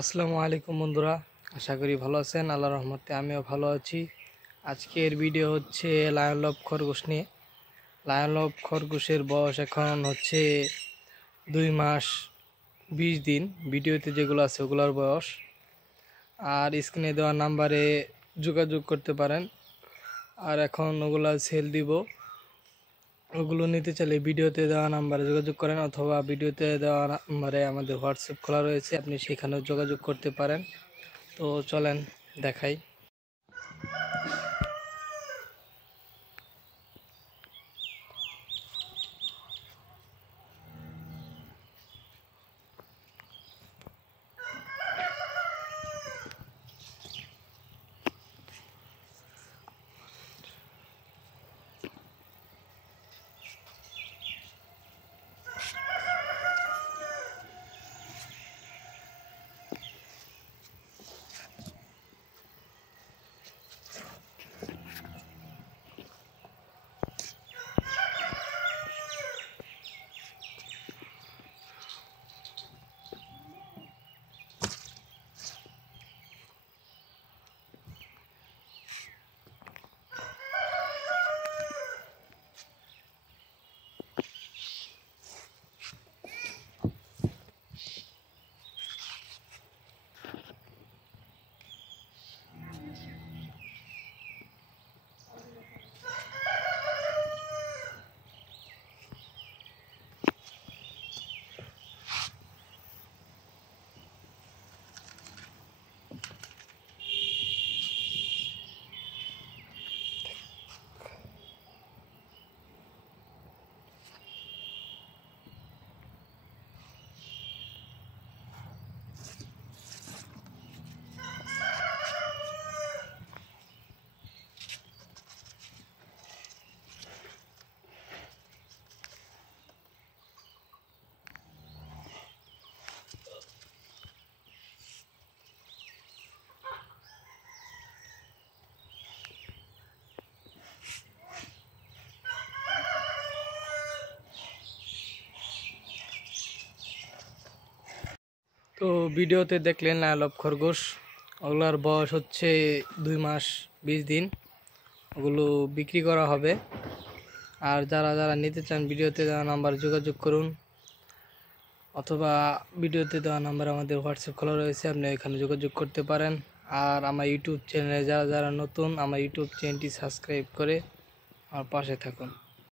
আসসালামু আলাইকুম বন্ধুরা, আশা করি ভালো আছেন। আল্লাহর রহমতে আমিও ভালো আছি। আজকের ভিডিও হচ্ছে লায়ন লব খরগোশ নিয়ে। লায়ন লব খরগোশের বয়স এখন হচ্ছে 2 মাস 20 দিন। ভিডিওতে যেগুলো আছে ওগুলোর বয়স। আর স্ক্রিনে দেওয়া নাম্বারে যোগাযোগ করতে পারেন। আর এখন ওগুলা সেল দিব। ওগুলো নিতে চাইলে ভিডিওতে দেওয়া নাম্বারে যোগাযোগ করেন, অথবা ভিডিওতে দেওয়া নাম্বারে আমাদের হোয়াটসঅ্যাপ খোলা রয়েছে, আপনি সেখানেও যোগাযোগ করতে পারেন। তো চলেন দেখাই। তো ভিডিওতে দেখলেন লায়ন লব খরগোশ, ওগুলার বয়স হচ্ছে 2 মাস 20 দিন। ওগুলো বিক্রি করা হবে। আর যারা যারা নিতে চান ভিডিওতে দেওয়া নাম্বারে যোগাযোগ করুন, অথবা ভিডিওতে দেওয়া নাম্বার আমাদের হোয়াটসঅ্যাপ খোলা রয়েছে, আপনি এখানে যোগাযোগ করতে পারেন। আর আমার ইউটিউব চ্যানেলে যারা যারা নতুন, আমার ইউটিউব চ্যানেলটি সাবস্ক্রাইব করে আমার পাশে থাকুন।